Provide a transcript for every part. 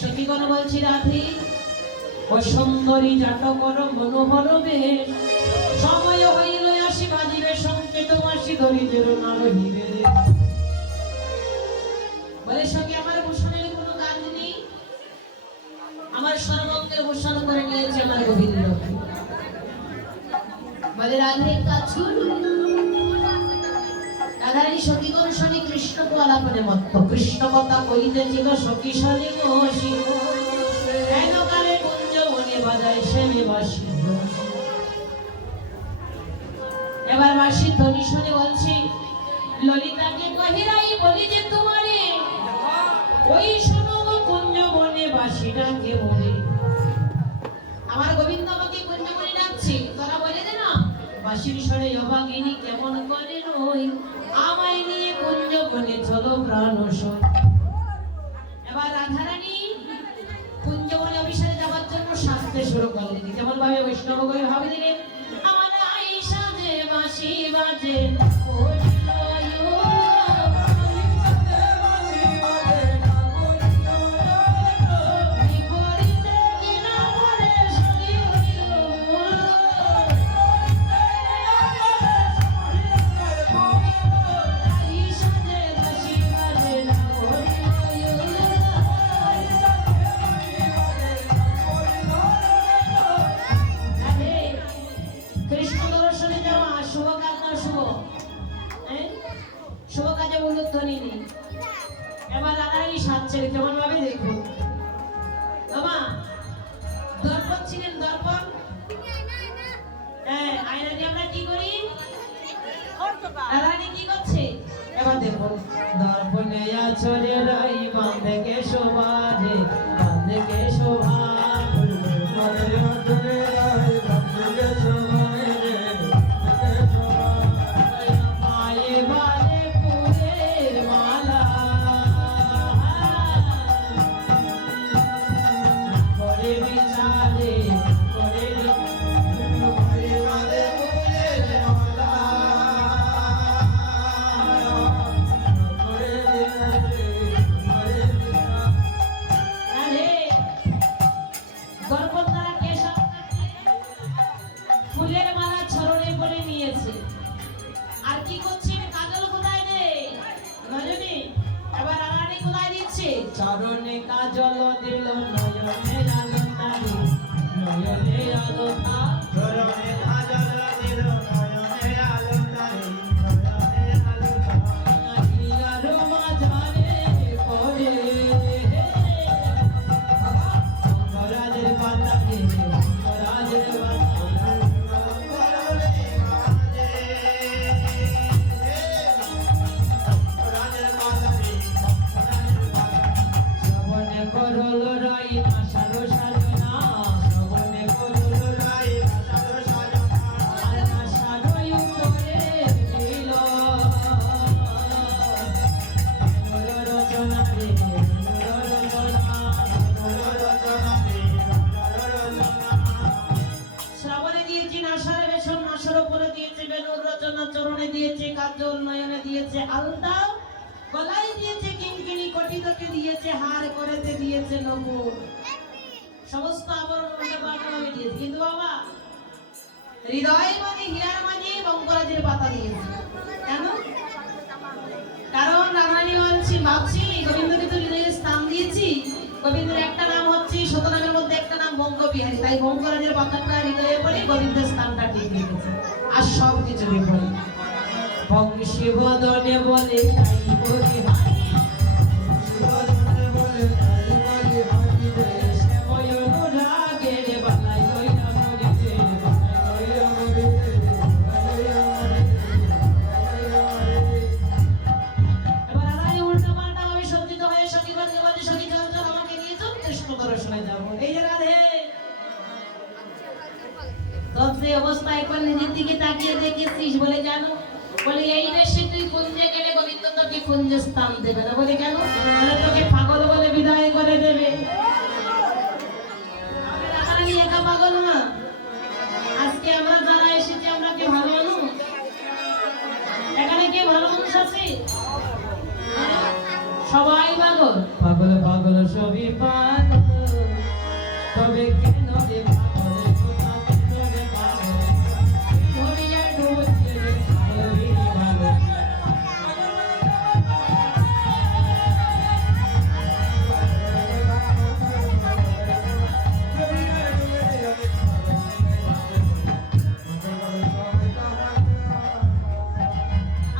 সখীগণ বলছি রাধে ও সুন্দরী জাতকর মনোহর বেশ সময় হইল আসি বাজিবে সংকেত মাসি ধরিলের না রহিবে বলে সখী আমার ভূষণের কোনো কাজ নেই আমার সর্বঙ্গের ভূষণ করে নিয়েছে আমার গোবিন্দ বলে রাধে কাজ রাধারানী সখীগণ শনি কৃষ্ণকে আলাপনে মত্ত কৃষ্ণ কথা কইতেছিল সখী শনি মহসী কালে কুঞ্জ বনে বাজায় সেনে বাসি এবার বাসি ধ্বনি শুনে বলছি ললিতাকে কহিরাই বলি যে তোমারে ওই শোনো কুঞ্জ বনে বাসিটাকে বলে আমার গোবিন্দ আমাকে কুঞ্জ বনে ডাকছে তোরা বলে দে না বাসির স্বরে অভাগিনী কেমন করে রই আমায় নিয়ে কুঞ্জ বনে চলো প্রাণ সই এবার রাধারানী কুঞ্জ বনে অভিসারে যাওয়ার জন্য শাস্ত্রে শুরু করলেন যেমন ভাবে বৈষ্ণব কবি ভাবে দিলেন আমার আইসা যে বাঁশি বাজে এবার রাধারানী সাজছে কেমন ভাবে দেখুন বাবা দর্পণ ছিলেন দর্পণ আয়না দিয়ে আমরা কি করি রাধারানী কি করছে এবার দেখুন দর্পণে আছরে রাই বাঁধে শোভা রে বাঁধে শোভা চরণে কাজল দিল নয়নে আলো তারি নয়নে আলো চরণে কাজল দিল নয়নে আলো তারি নয়নে আলো আখিয়ার মাঝারে পড়ে রাজের বাতাকে রাজের করল রাই আশারো সাজনা শ্রবণে করল রাই আশারো সাজনা আর আশারো উত্তরে দিল রচনা রে শ্রাবণে দিয়েছি নাসার বেশন নাসার উপরে দিয়েছে বেনুর রচনা চরণে দিয়েছে কাজল নয়নে দিয়েছে আলতা গলায় দিয়েছে কিঙ্কিনি কটিতকে দিয়েছে হার করেতে দিয়েছে নপুর সমস্ত আবরণ আমি দিয়েছি কিন্তু বাবা হৃদয় মানে হীরার মাঝে বঙ্করাজের পাতা দিয়েছে কেন কারণ রাধারানী বলছি ভাবছি গোবিন্দকে তো হৃদয়ে স্থান দিয়েছি গোবিন্দ তাই মঙ্গরাজের পাতাটা হৃদয়ে পড়ে গোবিন্দের স্থানটা ঠিক রেখেছে আর সব কিছু বিপরীত বংশী বদনে বলে তাই বলি হাই বদনে বলে তাই বলি হাই দেশে ময়ূরাগের বালাই হইয়া মরিতে বালাই হইয়া মরিতে বালাই হইয়া মরিতে এবার আড়াই উল্টা পাল্টা আমি সজ্জিত হয়ে সখী বর্গে বলে সখী চল চল আমাকে নিয়ে চল কৃষ্ণ দর্শনে যাব এই যে রাধে তবে সেই অবস্থা একবার নিজের দিকে তাকিয়ে দেখেছিস বলে জানো বলে এই দেশে তুই কুঞ্জে গেলে গোবিন্দ তোকে কুঞ্জে স্থান দেবে না বলে কেন বলে তোকে পাগল বলে বিদায় করে দেবে আমি একা পাগল না আজকে আমরা যারা এসেছি আমরা কি ভালো মানুষ এখানে কে ভালো মানুষ আছে সবাই পাগল পাগল পাগল সবই পাগল তবে কেন রে পাগলের কথা কেন রে পাগল ধরিয়া ডুবছে রে পাগলেরই ভালো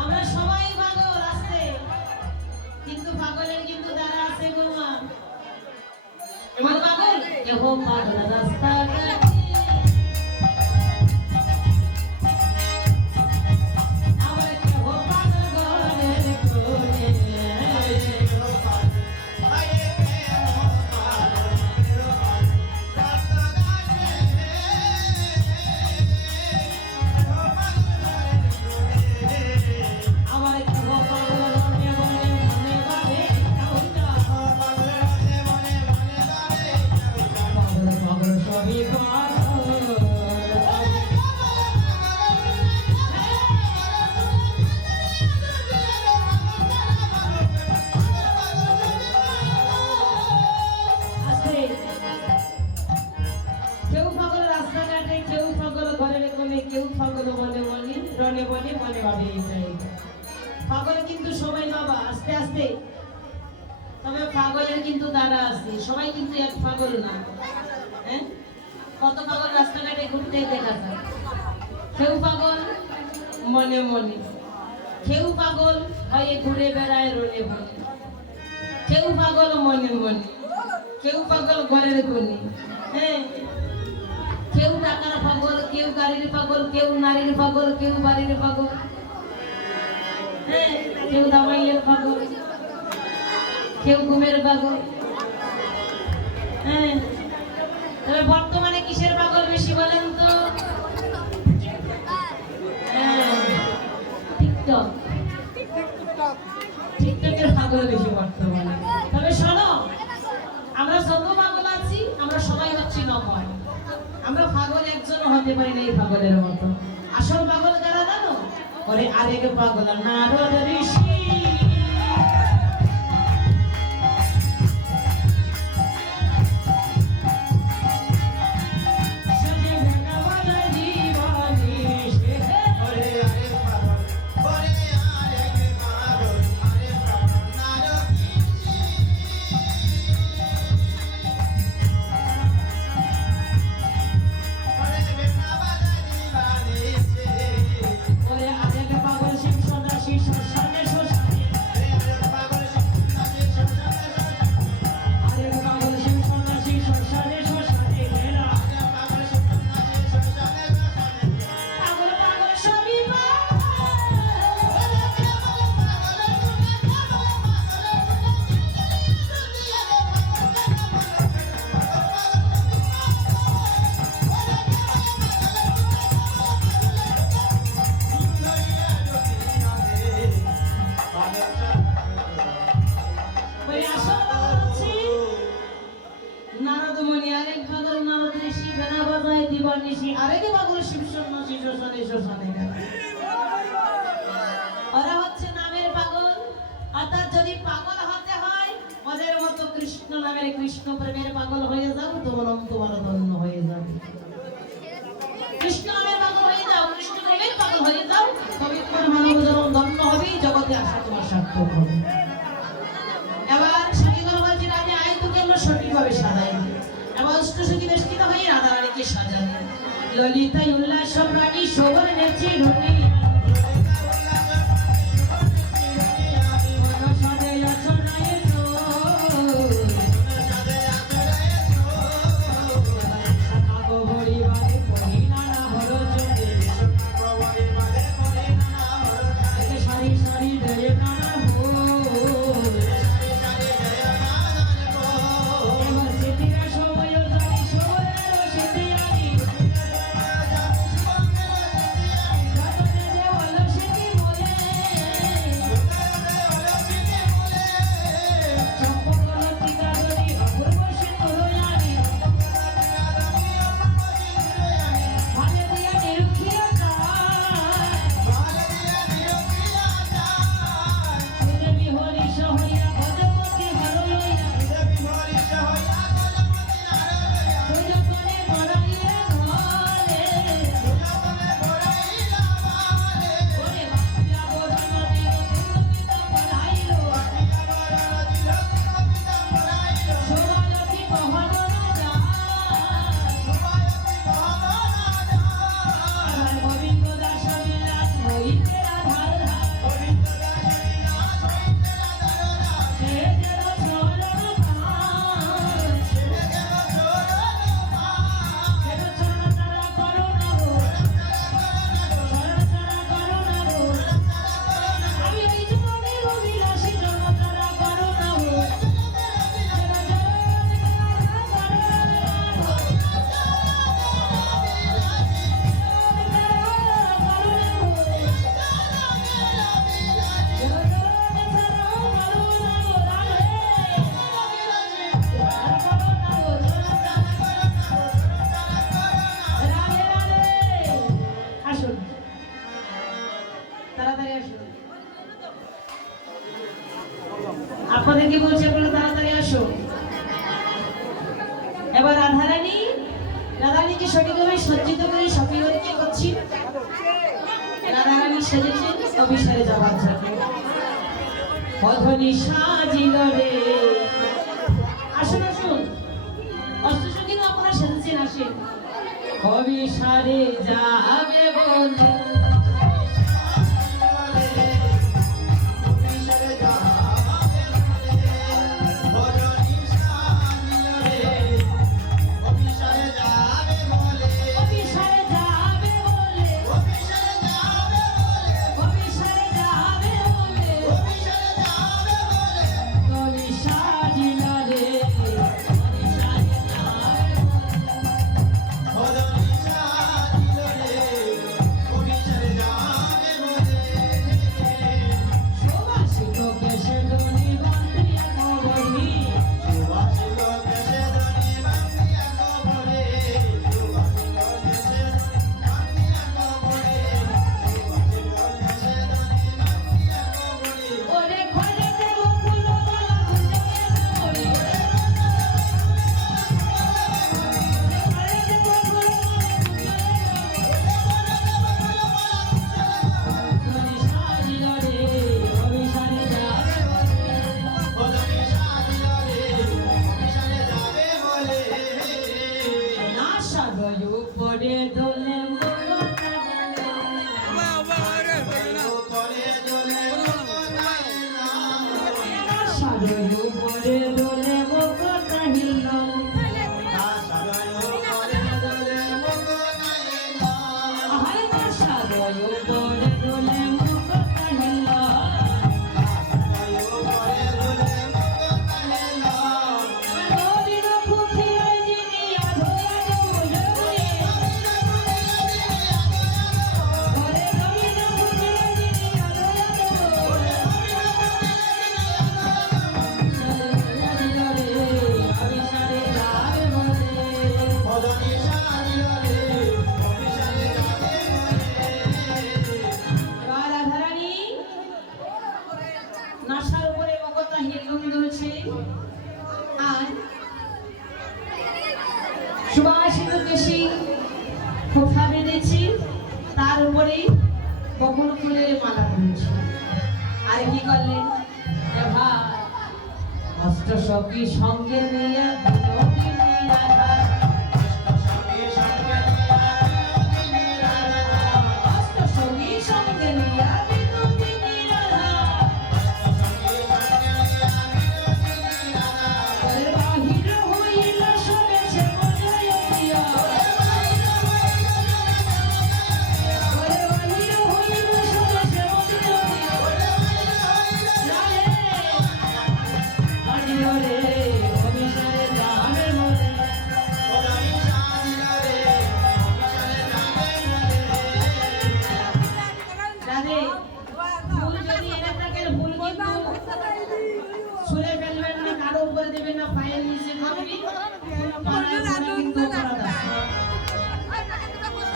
আমরা সবাই পাগল আছে কিন্তু পাগলের কিন্তু দ্বারা আছে গোমা এমন পাগল কেহ পাগল রাস্তা আমার কেহ পাগল ঘরের কোণে আমার কেহ পাগল মনে মনে মনে ভাবে পাগল পাগল সবই পাগল আছে কেউ পাগল রাস্তাঘাটে কেউ পাগল ঘরের কোণে কেউ পাগল বলে বলি রনে বলে মনে ভাবে এটাই পাগল কিন্তু সবাই বাবা আস্তে আস্তে তবে পাগলের কিন্তু দ্বারা আছে সবাই কিন্তু এক পাগল না হ্যাঁ কত পাগল রাস্তাঘাটে ঘুরতে দেখা যায় কেউ পাগল মনে মনে কেউ পাগল হয়ে ঘুরে বেড়ায় রনে বলে কেউ পাগল মনে মনে কেউ পাগল ঘরের কোণে হ্যাঁ কেউ টাকার পাগল কেউ গাড়ির পাগল কেউ নারীর পাগল কেউ বাড়ির পাগল হ্যাঁ কেউ দামাইয়ের পাগল কেউ ঘুমের পাগল হ্যাঁ তবে বর্তমানে কিসের পাগল বেশি বলেন তো টিকটক টিকটকের পাগল বেশি বর্তমানে তবে শোনো আমরা যত পাগল আছি আমরা সবাই হচ্ছি নকল আমরা পাগল একজন হতে পারি না এই পাগলের মতো আসল পাগল কারা জানো ওরে আরেক পাগল নারদ ঋষি আরেকে পাগল শিব সন্ন্যাসী শ্মশানে শ্মশানে ওরা হচ্ছে নামের পাগল অর্থাৎ যদি পাগল হতে হয় ওদের মতো কৃষ্ণ নামের কৃষ্ণ প্রেমের পাগল হয়ে যাও তোমার তোমার ধন্য হয়ে যাবে কৃষ্ণ নামের পাগল হয়ে যাও কৃষ্ণ প্রেমের পাগল হয়ে যাও তবে তোমার মানব জন্ম ধন্য হবে জগতে আসা তোমার সার্থক হবে এবার সখীগণ বলছি রাজা আয় তোকে আমরা সঠিকভাবে সাজাই এবার অষ্টসখী বেষ্টিত হয়ে রাধারানী আমাকে সাজানো ললিতাই উল্লাস প্রাণী শোভন নেচে ঢুকে আপনাদেরকে বলছি আপনারা তাড়াতাড়ি আসো এবার রাধারানীকে সঠিকভাবে সজ্জিত করে সফিয়তকে করছি রাধারানী সেজেছেন অভিসারে যাওয়ার জন্য অধনি সাজিল রে আসুন আসুন অষ্টসঙ্গীত আপনারা সেজেছেন আসেন অভিসারে যাবে বলে সুবাসিত কেশি খোঁপা বেঁধেছি তার উপরে বকুল ফুলের মালা দিয়েছি আর কি করলেন অষ্ট সখী সঙ্গে নিয়ে দিবি পানায় ধরা কিন্তু অপরাধ আছে।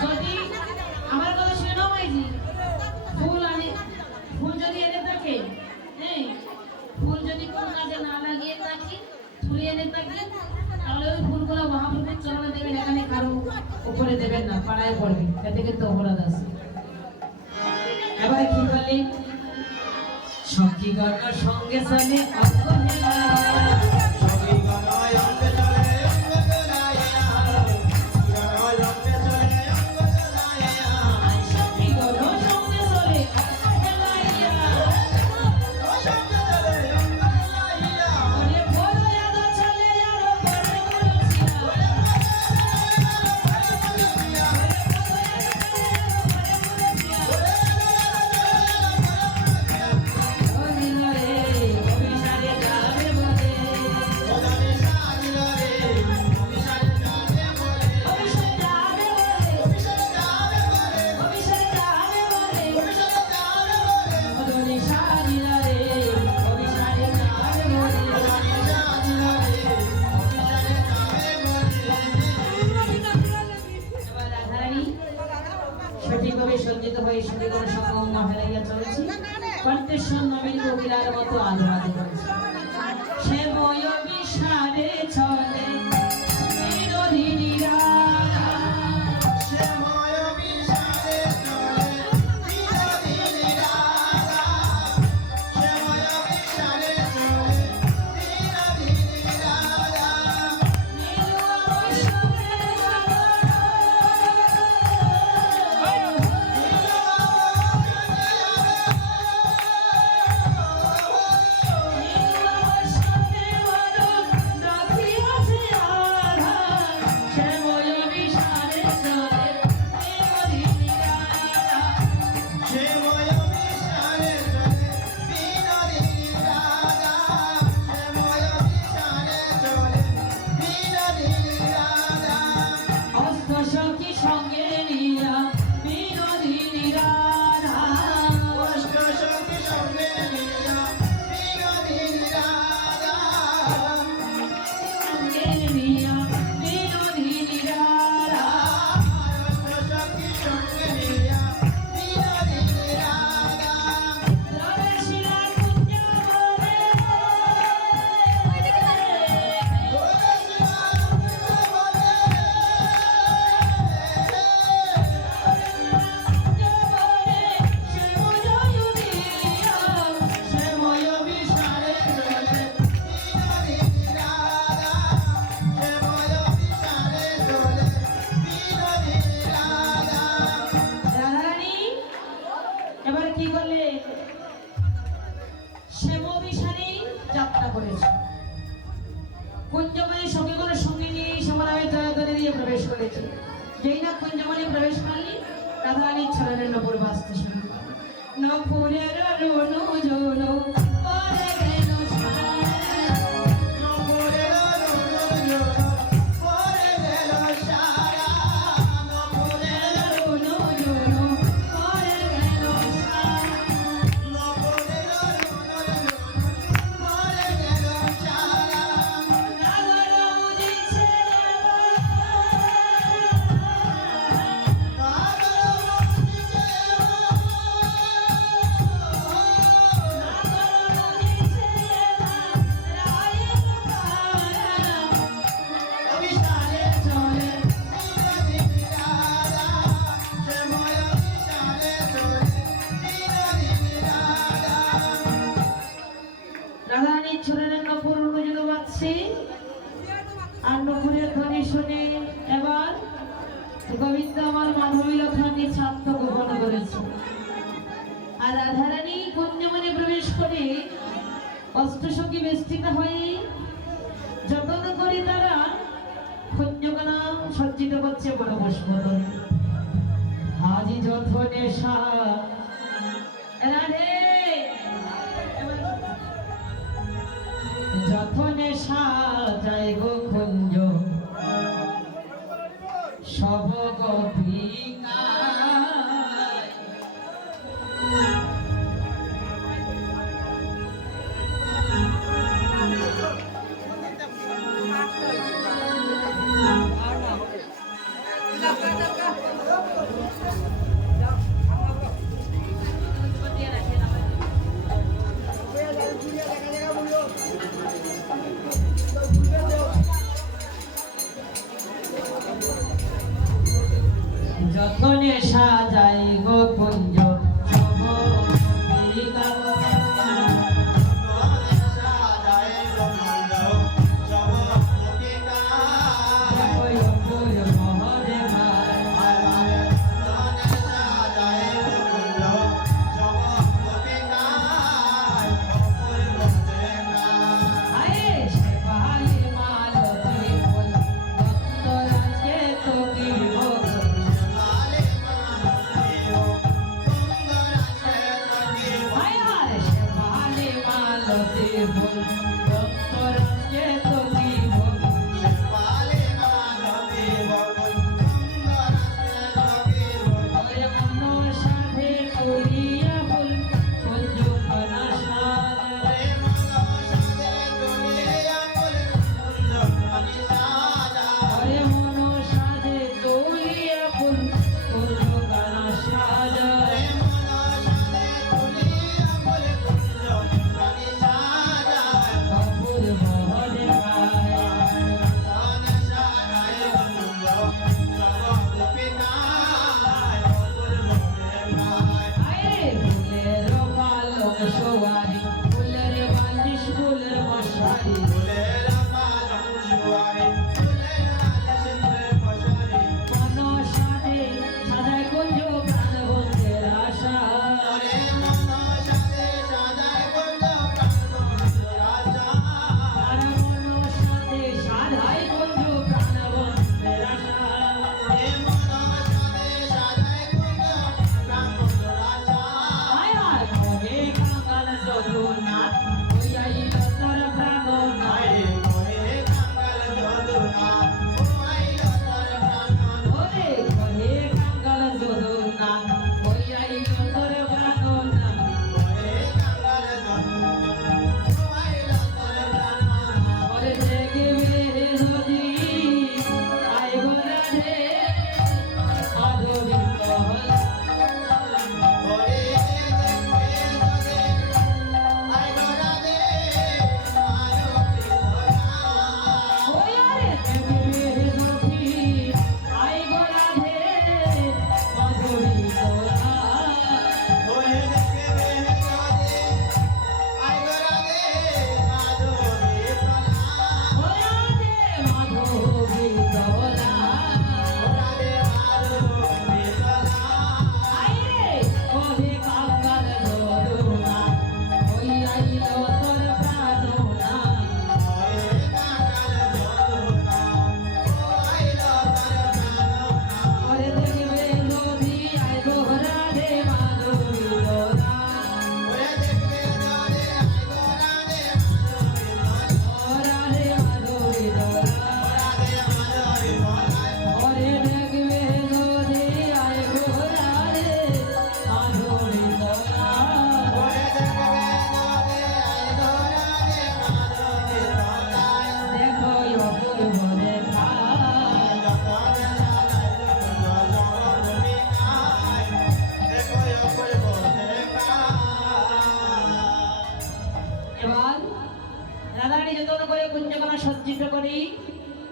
যদি আমার কথা শুনে নাও মাইজি, ফুল যদি এনে থাকে, হ্যাঁ ফুল যদি কোন কাজে না লাগিয়ে থাকি তুলে এনে থাকি, তাহলে ওই ফুলগুলো মহাপ্রভুর চরণে দেবেন, এখানে কারো উপরে দেবেন না, পাড়ায় পড়বে, এতে কিন্তু অপরাধ আছে। এবারে কি বলি, সখীগণ সঙ্গে চলে সঠিকভাবে সজ্জিত হয়ে সঠিকভাবে সঙ্গম মহালয়া চলেছি, কণ্ঠেশ্বর নবীন কবিরার মতো আলো আলো করেছে। সে বয় বিষাদে চলে বিনোদিনীরা, সে বয় বিষাদে চলে বিনোদিনীরা, সে বয় বিষাদে চলে বিনোদিনীরা, নীলুয়া বৈষ্ণবে কুঞ্জমণি সখীগণের সঙ্গে নিয়ে সমারামে ত্রয়োদনে দিয়ে প্রবেশ করেছে। যেই না কুঞ্জমণি প্রবেশ করলি, রাধারানীর ছড়ানের নপুর বাজতে শুরু করে। নপুরের রুনু জুনু পরে গেল সারা, নপুরের রুনু জুনু পরে গেল সারা, নপুরের রুনু জুনু পরে গেল সারা, নপুরের রুনু জুনু পরে গেল সারা। রাধারানীর ছড়ানের নপুর অনুযায়ী বাজছে, আর নপুরের ধ্বনি শুনে এবার গোবিন্দ আমার মাধবী লক্ষণকে ছাত্র গোপন করেছে। আর রাধারানী কুঞ্জমণি প্রবেশ করে অষ্টসখী বেষ্টিত হয়ে যতন করে তারা কুঞ্জকণা সজ্জিত করছে বড় পুষ্পদল। হাজি যথনে রাধে যথনে সাজায় গো কুঞ্জ সব গোপিকা,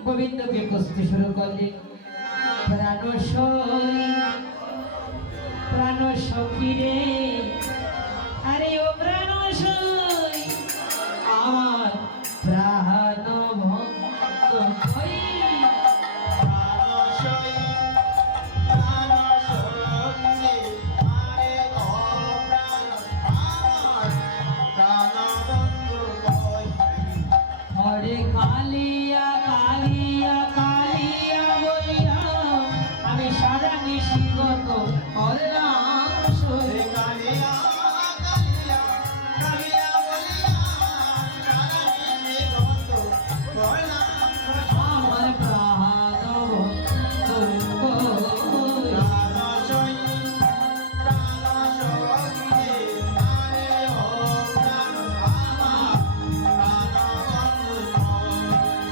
গোবিন্দকে খুঁজতে শুরু করলেন। প্রাণ সখী রে, আরে ও প্রাণ সই, আমার প্রাণ ভক্ত কই। হরে কালিয়া কালিয়া কালিয়া বলিয়া আমি সারা নিশিগত করলাম সই। আমার প্রাণ ভক্ত কই।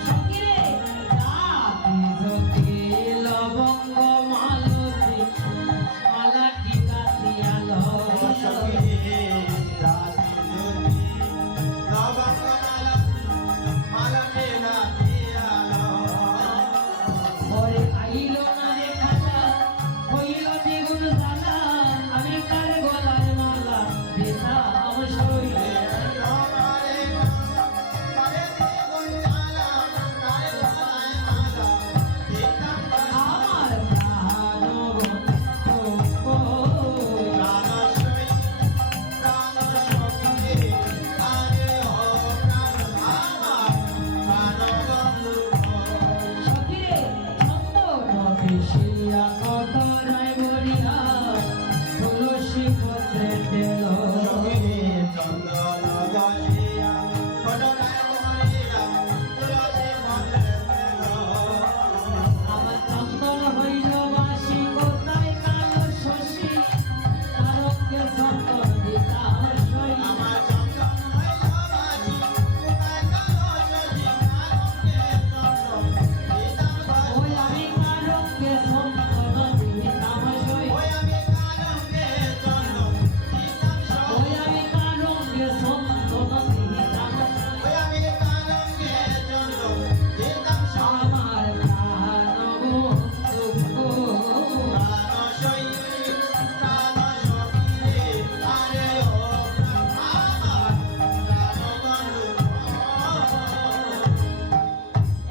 সখীরে, রাতি জ্যোতি লবঙ্গ মালতী মালাটি গাঁথিয়া লয়। ওরে আইল না রে খাজা, হইল দ্বিগুণ জ্বালা, আমি কার গলার মালা দিতাম সই। আমার প্রাণ ভক্ত কই। সখীরে, চন্দন পিষিয়া কতরায় বলিয়া তুলসী পত্রে তেল। আমার চন্দন হইল বাসি, কোথায় কালো শশী, তারকে চন্দন দিতাম সই। ওই আমি কারকে চন্দন দিতাম সই। ওই আমি কারকে চন্দন দিতাম সই। আমার প্রাণ ভক্ত কই।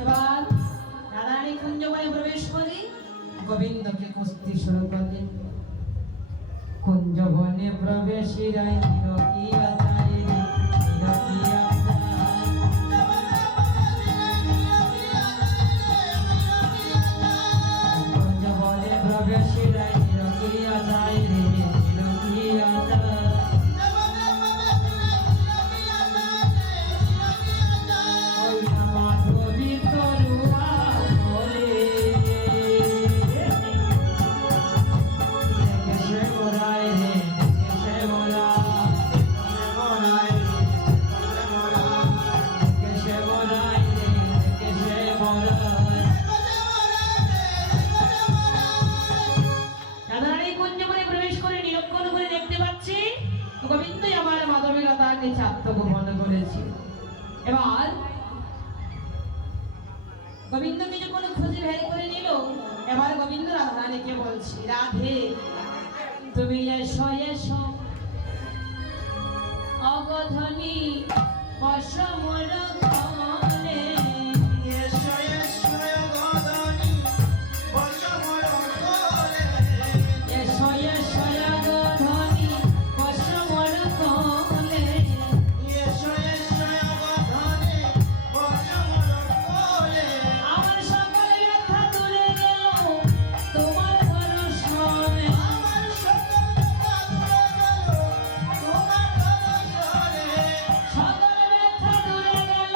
এবার রাধারানী কুঞ্জবনে প্রবেশ করে গোবিন্দকে খুঁজতে শুরু করলেন। কুঞ্জবনে প্রবেশিরাই নিরকিয়া যায় রে, নিরকিয়া যায়। কুঞ্জবনে প্রবেশিরাই নিরকিয়া যায় রে, নিরকিয়া যায়। ওই আমার পবিত্র রূপা ধরে, দেখে সে মোরায় রে, দেখে সে মোরা, দেখে সে মোরায় রে, দেখে সে মোরায়। রাধারানী কুঞ্জবনে প্রবেশ করে নিরীক্ষণ করে দেখতে পাচ্ছি গোবিন্দই আমার মাধবীলতার নিচে আত্মগোপন করেছে। এবার গোবিন্দকে যখন খুঁজে বের করে নিল, এবার গোবিন্দ রাধারানীকে বলছি, রাধে তুমি এসো এসো, অগধনী অসমর কমলে। এসো এসো অগধনী অসমর কমলে। আমার সকল ব্যথা দূরে গেল তোমার পরশমে। সকল ব্যথা দূরে গেল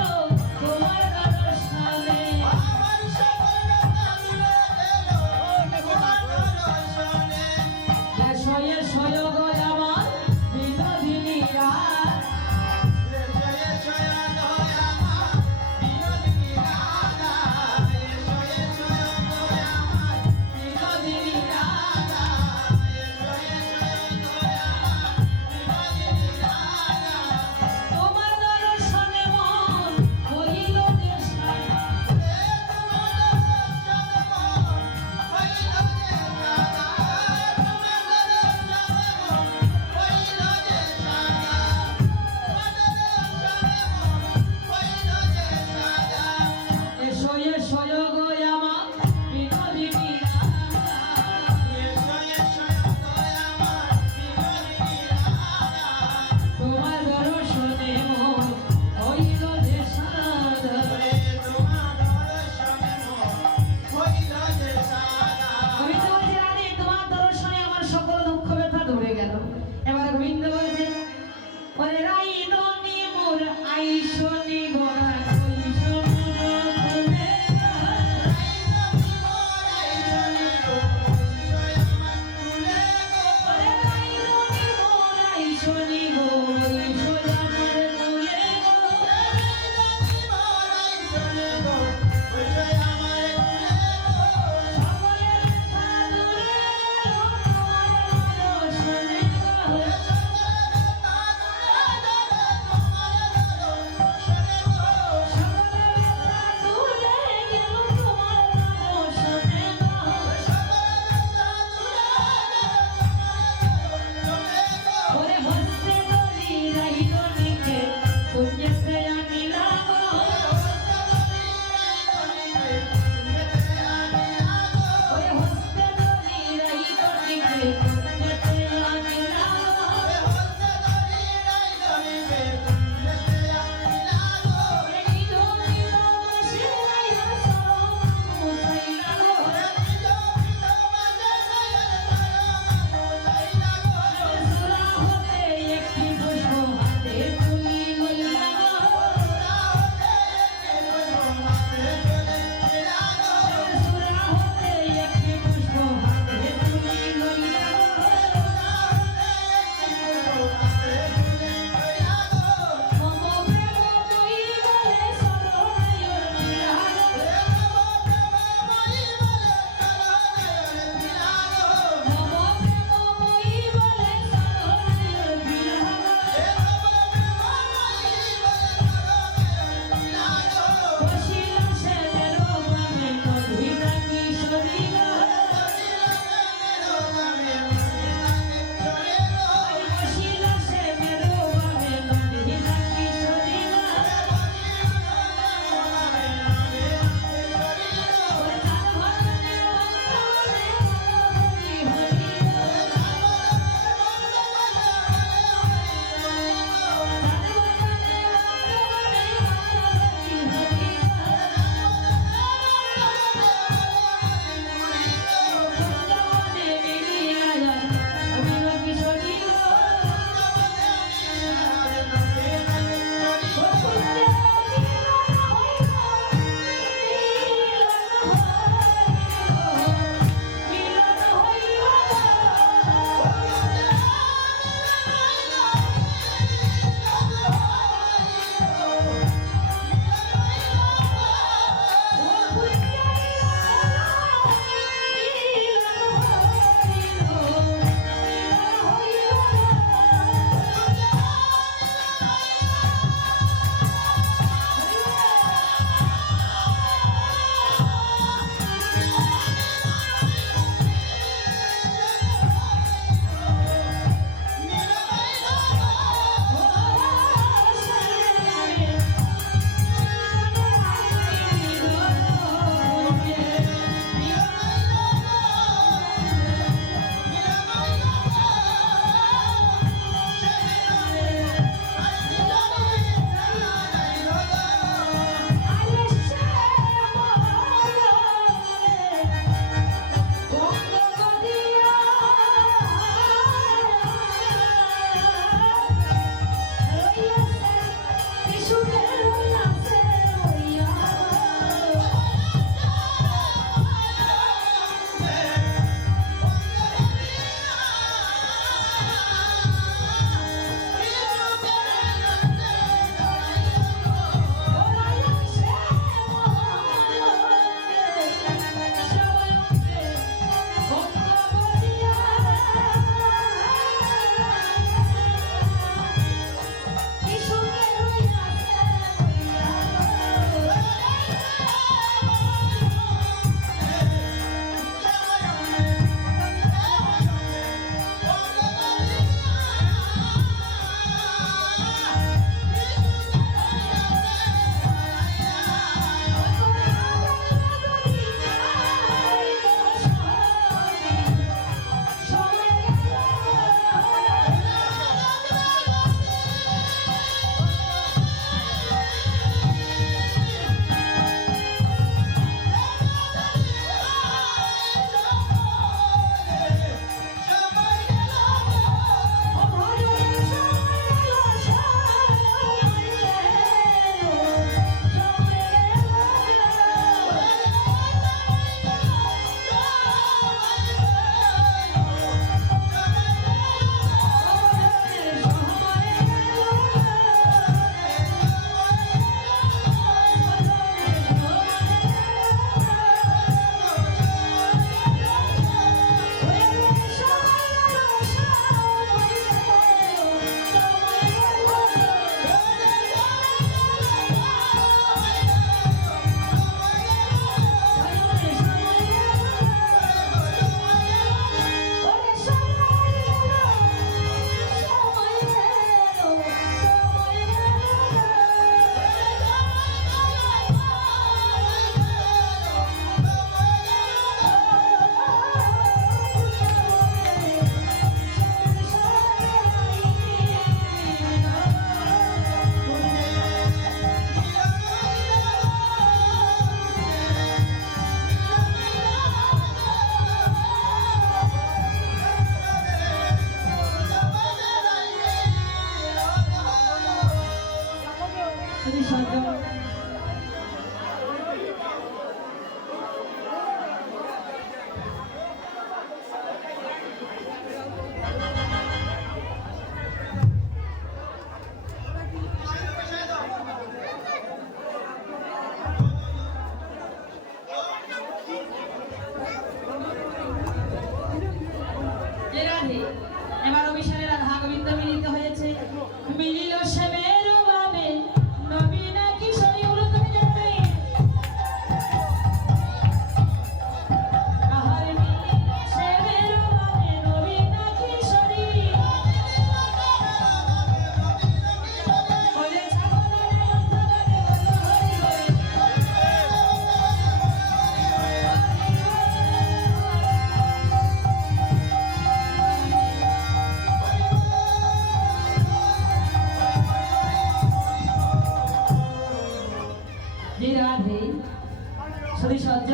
অভিসজ্জ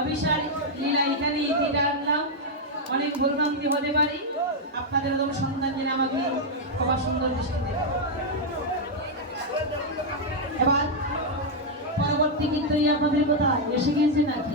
অভিসার লীলা এখানে ইতিটা আনলাম। অনেক ভুলভ্রান্তি হতে পারি, আপনাদের এরকম সন্তান যেন আমাকে খুব সুন্দর দৃষ্টিতে। এবার পরবর্তী কিন্তু আপনাদের কোথায় এসে গিয়েছে নাকি?